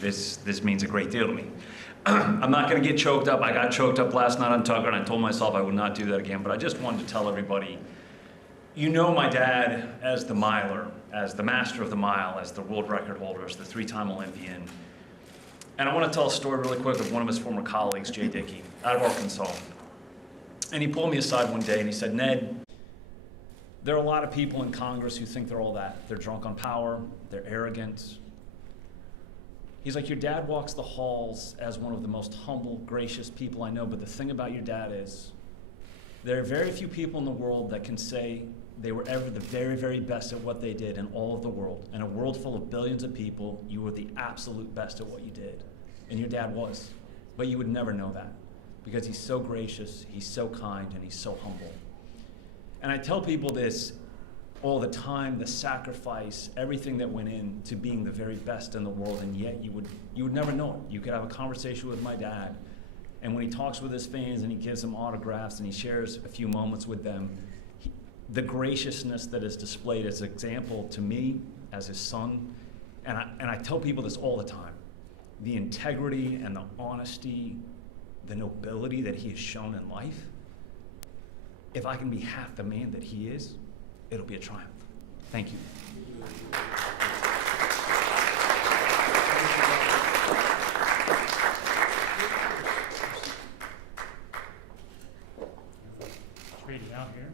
this means a great deal to me. I'm not going to get choked up. I got choked up last night on Tucker, and I told myself I would not do that again. But I just wanted to tell everybody, you know my dad as the miler, as the master of the mile, as the world record holder, as the three-time Olympian. And I want to tell a story really quick of one of his former colleagues, Jay Dickey, out of Arkansas. And he pulled me aside one day and he said, Ned, there are a lot of people in Congress who think they're all that. They're drunk on power, they're arrogant. He's like, your dad walks the halls as one of the most humble, gracious people I know, but the thing about your dad is, there are very few people in the world that can say they were ever the very, very best at what they did in all of the world. In a world full of billions of people, you were the absolute best at what you did. And your dad was. But you would never know that because he's so gracious, he's so kind, and he's so humble. And I tell people this all the time, the sacrifice, everything that went into being the very best in the world, and yet you would never know it. You could have a conversation with my dad, and when he talks with his fans and he gives them autographs and he shares a few moments with them, the graciousness that is displayed as an example to me as his son, and I tell people this all the time, the integrity and the honesty, the nobility that he has shown in life, if I can be half the man that he is, it'll be a triumph. Thank you. Ready out here.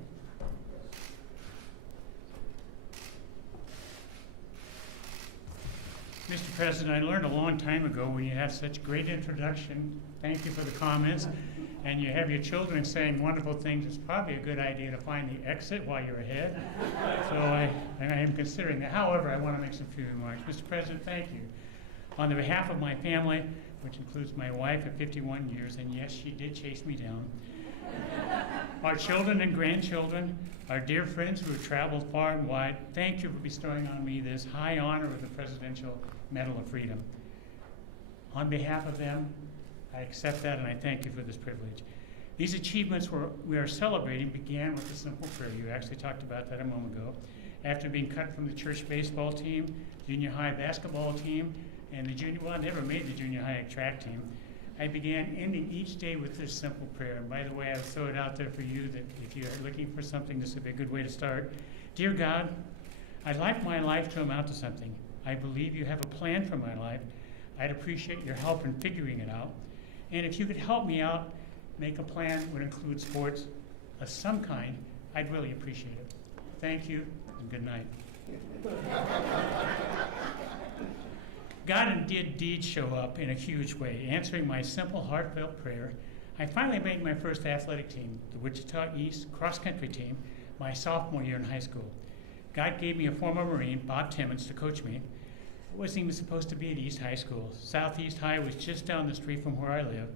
Mr. President, I learned a long time ago when you have such great introduction, thank you for the comments, and you have your children saying wonderful things, it's probably a good idea to find the exit while you're ahead. So I am considering that. However, I want to make some few remarks. Mr. President, thank you. On the behalf of my family, which includes my wife of 51 years, and yes, she did chase me down, our children and grandchildren, our dear friends who have traveled far and wide, thank you for bestowing on me this high honor of the Presidential Medal of Freedom. On behalf of them, I accept that and I thank you for this privilege. These achievements we are celebrating began with a simple prayer. You actually talked about that a moment ago. After being cut from the church baseball team, junior high basketball team, and I never made the junior high track team, I began ending each day with this simple prayer. And by the way, I would throw it out there for you that if you're looking for something, this would be a good way to start. Dear God, I'd like my life to amount to something. I believe you have a plan for my life. I'd appreciate your help in figuring it out. And if you could help me out, make a plan would include sports of some kind, I'd really appreciate it. Thank you, and good night. God did indeed show up in a huge way, answering my simple, heartfelt prayer. I finally made my first athletic team, the Wichita East cross-country team, my sophomore year in high school. God gave me a former Marine, Bob Timmons, to coach me. I wasn't even supposed to be at East High School. Southeast High was just down the street from where I live.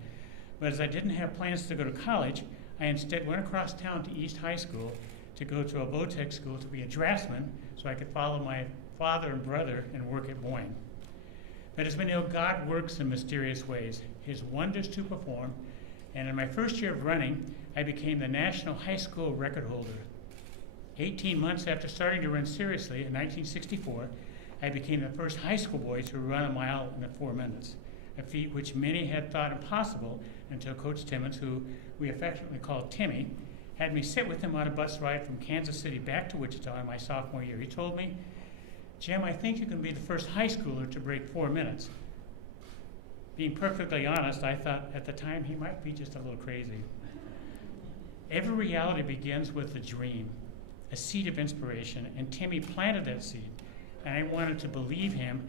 But as I didn't have plans to go to college, I instead went across town to East High School to go to a Vo-Tech school to be a draftsman so I could follow my father and brother and work at Boeing. But as we know, God works in mysterious ways, his wonders to perform, and in my first year of running, I became the national high school record holder. 18 months after starting to run seriously in 1964, I became the first high school boy to run a mile in 4 minutes, a feat which many had thought impossible until Coach Timmons, who we affectionately called Timmy, had me sit with him on a bus ride from Kansas City back to Wichita in my sophomore year. He told me, Jim, I think you can be the first high schooler to break 4 minutes. Being perfectly honest, I thought at the time he might be just a little crazy. Every reality begins with a dream, a seed of inspiration, and Timmy planted that seed. And I wanted to believe him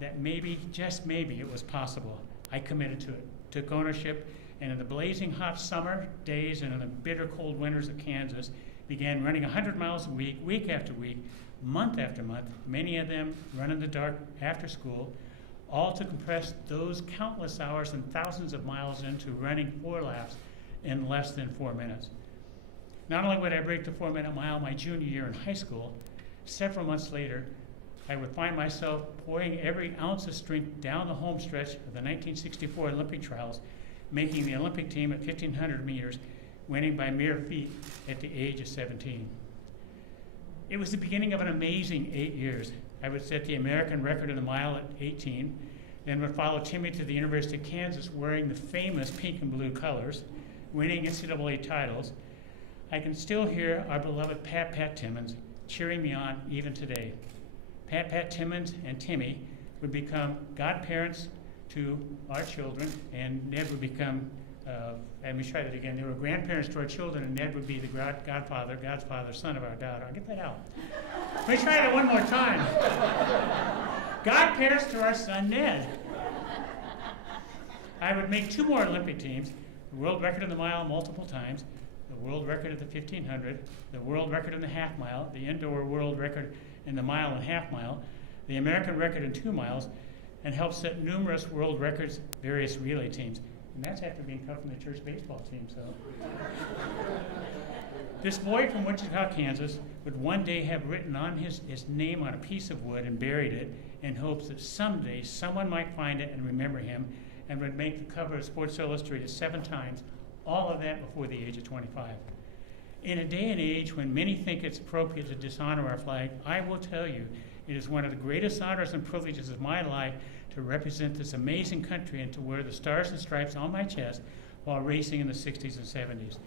that maybe, just maybe, it was possible. I committed to it, took ownership, and in the blazing hot summer days and in the bitter cold winters of Kansas, began running 100 miles a week, week after week, month after month, many of them run in the dark after school, all to compress those countless hours and thousands of miles into running 4 laps in less than 4 minutes. Not only would I break the 4-minute mile my junior year in high school, several months later, I would find myself pouring every ounce of strength down the home stretch of the 1964 Olympic trials, making the Olympic team at 1,500 meters, winning by mere feet at the age of 17. It was the beginning of an amazing 8 years. I would set the American record in the mile at 18, Then would follow Timmy to the University of Kansas wearing the famous pink and blue colors, winning NCAA titles. I can still hear our beloved Pat Timmons cheering me on even today. Pat Timmons and Timmy would become godparents to our children, and Ned would become, let me try that again, they were grandparents to our children, and Ned would be the godfather, son of our daughter. I'll get that out. Let me try that one more time. Godparents to our son, Ned. I would make 2 more Olympic teams, the world record in the mile multiple times, the world record at the 1500, the world record in the half mile, the indoor world record in the mile and half mile, the American record in 2 miles, and help set numerous world records, various relay teams. And that's after being cut from the church baseball team, so. This boy from Wichita, Kansas, would one day have written on his name on a piece of wood and buried it in hopes that someday someone might find it and remember him, and would make the cover of Sports Illustrated 7 times, all of that before the age of 25. In a day and age when many think it's appropriate to dishonor our flag, I will tell you, it is one of the greatest honors and privileges of my life to represent this amazing country and to wear the stars and stripes on my chest while racing in the 60s and 70s.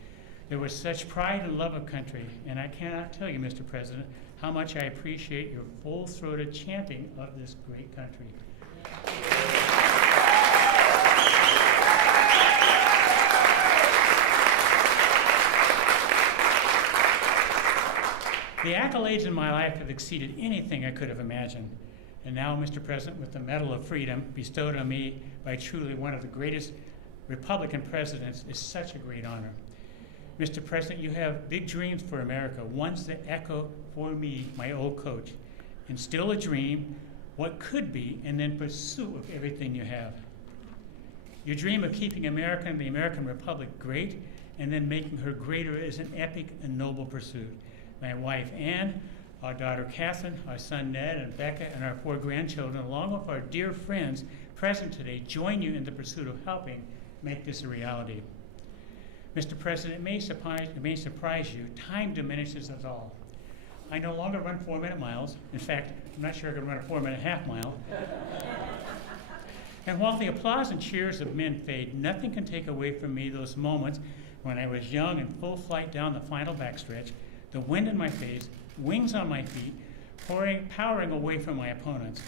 There was such pride and love of country, and I cannot tell you, Mr. President, how much I appreciate your full-throated chanting of this great country. The accolades in my life have exceeded anything I could have imagined. And now, Mr. President, with the Medal of Freedom bestowed on me by truly one of the greatest Republican presidents is such a great honor. Mr. President, you have big dreams for America, ones that echo for me, my old coach. Instill a dream, what could be, and then pursue of everything you have. Your dream of keeping America and the American Republic great, and then making her greater is an epic and noble pursuit. My wife, Ann, our daughter, Catherine, our son, Ned, and Becca, and our 4 grandchildren, along with our dear friends present today, join you in the pursuit of helping make this a reality. Mr. President, it may surprise you, time diminishes us all. I no longer run 4-minute miles. In fact, I'm not sure I can run a 4-minute half mile. And while the applause and cheers of men fade, nothing can take away from me those moments when I was young and full flight down the final backstretch, the wind in my face, wings on my feet, powering away from my opponents.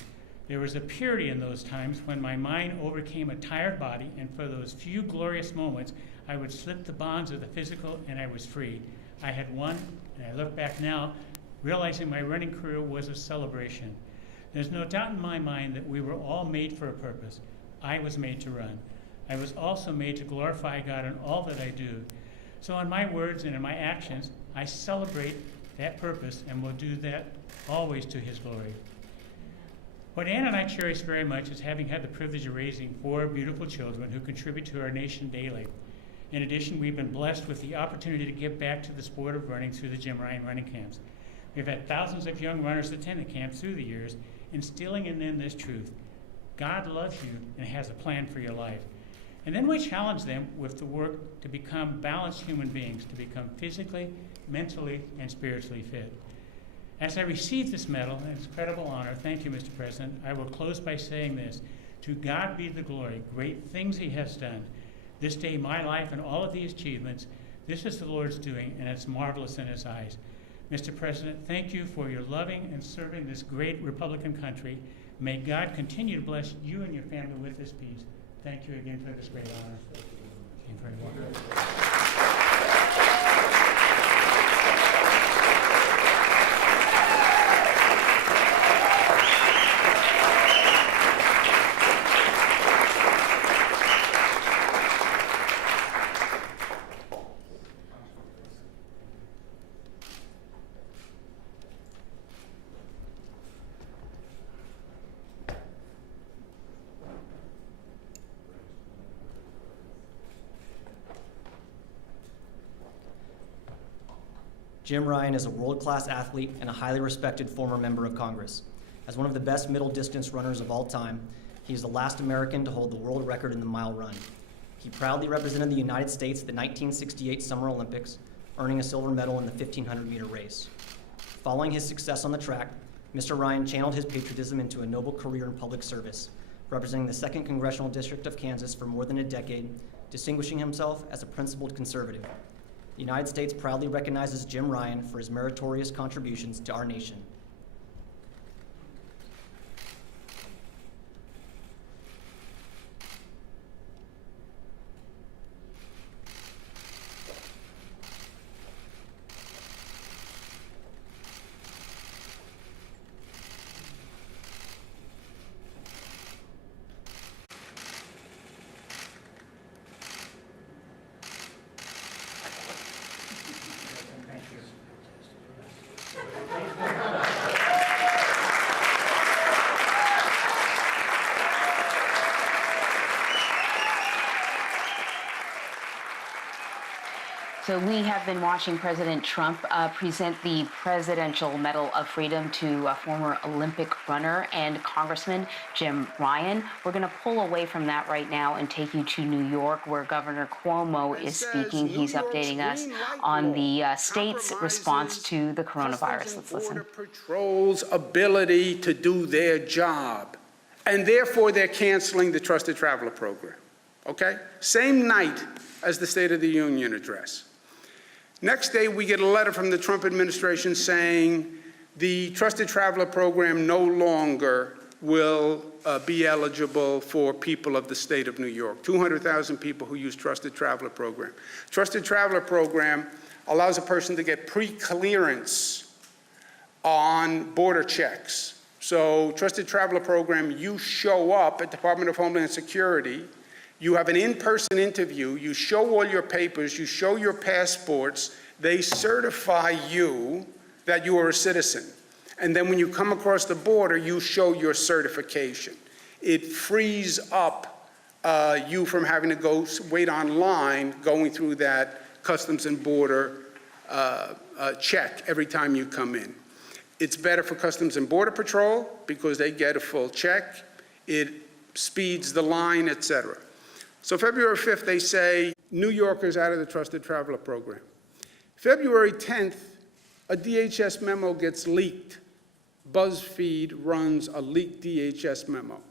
There was a purity in those times when my mind overcame a tired body, and for those few glorious moments, I would slip the bonds of the physical and I was free. I had won, and I look back now, realizing my running career was a celebration. There's no doubt in my mind that we were all made for a purpose. I was made to run. I was also made to glorify God in all that I do. So in my words and in my actions, I celebrate that purpose and will do that always to His glory. What Ann and I cherish very much is having had the privilege of raising 4 beautiful children who contribute to our nation daily. In addition, we've been blessed with the opportunity to give back to the sport of running through the Jim Ryun running camps. We've had thousands of young runners attend the camps through the years, instilling in them this truth: God loves you and has a plan for your life. And then we challenge them with the work to become balanced human beings, to become physically, mentally, and spiritually fit. As I receive this medal, and it's an incredible honor, thank you, Mr. President, I will close by saying this: to God be the glory, great things He has done. This day, my life and all of these achievements, this is the Lord's doing, and it's marvelous in His eyes. Mr. President, thank you for your loving and serving this great Republican country. May God continue to bless you and your family with this peace. Thank you again for this great honor. Thank you very much. Jim Ryun is a world-class athlete and a highly respected former member of Congress. As one of the best middle distance runners of all time, he is the last American to hold the world record in the mile run. He proudly represented the United States at the 1968 Summer Olympics, earning a silver medal in the 1,500-meter race. Following his success on the track, Mr. Ryun channeled his patriotism into a noble career in public service, representing the 2nd Congressional District of Kansas for more than a decade, distinguishing himself as a principled conservative. The United States proudly recognizes Jim Ryun for his meritorious contributions to our nation. Thank you. So we have been watching President Trump present the Presidential Medal of Freedom to former Olympic runner and Congressman Jim Ryun. We're going to pull away from that right now and take you to New York, where Governor Cuomo is speaking. He's updating us on the state's response to the coronavirus. Let's listen. Border Patrol's ability to do their job, and therefore they're canceling the Trusted Traveler Program. Okay? Same night as the State of the Union address. Next day, we get a letter from the Trump administration saying the Trusted Traveler Program no longer will be eligible for people of the state of New York. 200,000 people who use Trusted Traveler Program. Trusted Traveler Program allows a person to get pre-clearance on border checks. So Trusted Traveler Program, you show up at Department of Homeland Security, you have an in-person interview, you show all your papers, you show your passports, they certify you that you are a citizen. And then when you come across the border, you show your certification. It frees up you from having to go wait online, going through that Customs and Border check every time you come in. It's better for Customs and Border Patrol because they get a full check. It speeds the line, et cetera. So February 5th, they say New Yorkers out of the Trusted Traveler Program. February 10th, a DHS memo gets leaked. BuzzFeed runs a leaked DHS memo.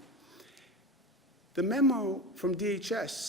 The memo from DHS